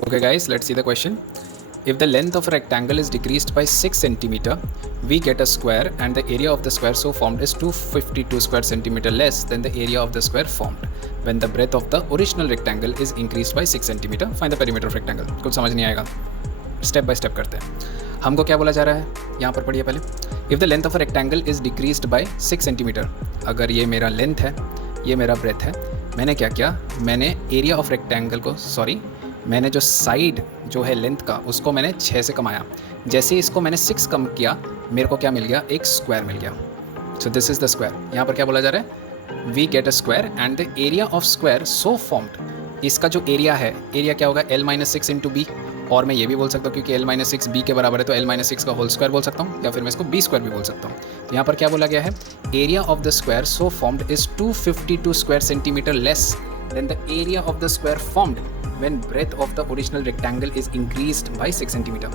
Okay guys, let's see the question. If the length of a rectangle is decreased by 6 centimeter, we get a square and the area of the square so formed is 252 square centimeter less than the area of the square formed when the breadth of the original rectangle is increased by 6 centimeter. Find the perimeter of rectangle. कुछ समझ नहीं आएगा, step by step करते हैं. हमको क्या बोला जा रहा है यहाँ पर पढ़िए पहले. If the length of a rectangle is decreased bye 6 centimetre, अगर ये मेरा लेंथ है, ये मेरा ब्रेथ है, मैंने क्या किया, मैंने एरिया ऑफ रेक्टेंगल को मैंने जो साइड जो है लेंथ का उसको मैंने 6 से कमाया. जैसे इसको मैंने 6 कम किया, मेरे को क्या मिल गया, एक स्क्वायर मिल गया. So this is the square. यहाँ पर क्या बोला जा रहा है, we get a square and the area of square so formed. इसका जो एरिया है, एरिया क्या होगा, l-6 इंटू बी. और मैं ये भी बोल सकता हूँ क्योंकि l-6 b के बराबर है तो l-6 का होल स्क्वायर बोल सकता हूँ, या फिर मैं इसको b स्क्वायर भी बोल सकता हूँ. तो यहाँ पर क्या बोला गया है, area of the square so formed is 252 square centimetre less than the area of the square formed when breadth of the original rectangle is increased by 6 centimetre.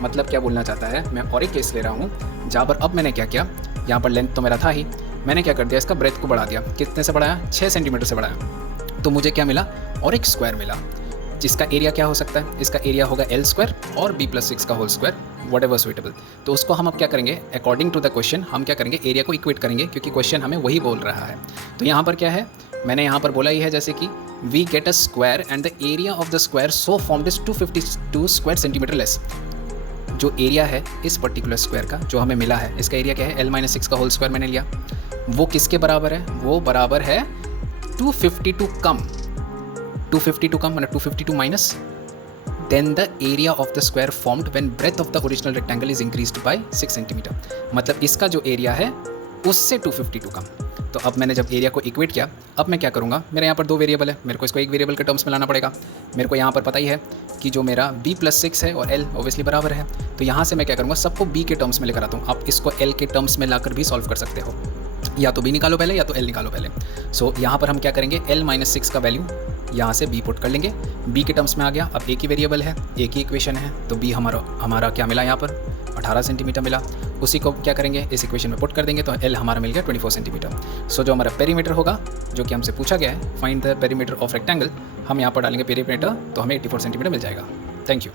मतलब क्या बोलना चाहता है, मैं और एक केस ले रहा हूँ जहाँ पर अब मैंने क्या किया, यहाँ पर लेंथ तो मेरा था ही, मैंने क्या कर दिया, इसका ब्रेथ को बढ़ा दिया. कितने से बढ़ाया, 6 सेंटीमीटर से बढ़ाया. तो मुझे क्या मिला, और एक स्क्वायर मिला जिसका एरिया क्या हो सकता है, इसका एरिया होगा l स्क्वायर और b+6 का whole square, whatever suitable. तो उसको हम अब क्या करेंगे, अकॉर्डिंग टू द क्वेश्चन हम क्या करेंगे, एरिया को इक्वेट करेंगे क्योंकि क्वेश्चन हमें वही बोल रहा है. तो यहाँ पर क्या है, मैंने यहाँ पर बोला ही है जैसे कि we get a square and the area of the square so formed is 252 square centimetre less. जो एरिया है इस पर्टिकुलर स्क्वायर का जो हमें मिला है, इसका एरिया क्या है, l-6 का होल स्क्वायर मैंने लिया, वो किसके बराबर है, वो बराबर है 252 कम, 252 कम मतलब 252 minus than the area of the square formed when breadth of the original rectangle is increased by 6 centimetre. मतलब इसका जो एरिया है उससे 252 कम. तो अब मैंने जब एरिया को इक्वेट किया, अब मैं क्या करूँगा, मेरे यहाँ पर 2 वेरिएबल है, मेरे को इसको एक वेरिएबल के टर्म्स में लाना पड़ेगा. मेरे को यहाँ पर पता ही है कि जो मेरा b+6 है और l ऑब्वियसली बराबर है, तो यहाँ से मैं क्या करूँगा, सबको b के टर्म्स में लेकर आता हूँ. आप इसको l के टर्म्स में लाकर भी सॉल्व कर सकते हो, या तो b निकालो पहले या तो l निकालो पहले. सो यहाँ पर हम क्या करेंगे, l-6 का वैल्यू यहाँ से b पुट कर लेंगे, b के टर्म्स में आ गया. अब एक ही वेरिएबल है, एक ही इक्वेशन है, तो b हमारा क्या मिला, यहाँ पर 18 सेंटीमीटर मिला. उसी को क्या करेंगे, इस इक्वेशन में पुट कर देंगे तो l हमारा मिल गया 24 सेंटीमीटर. सो जो हमारा पेरीमीटर होगा, जो कि हमसे पूछा गया है, find the perimeter of rectangle, हम यहाँ पर डालेंगे पेरीमीटर, तो हमें 84 सेंटीमीटर मिल जाएगा. Thank you.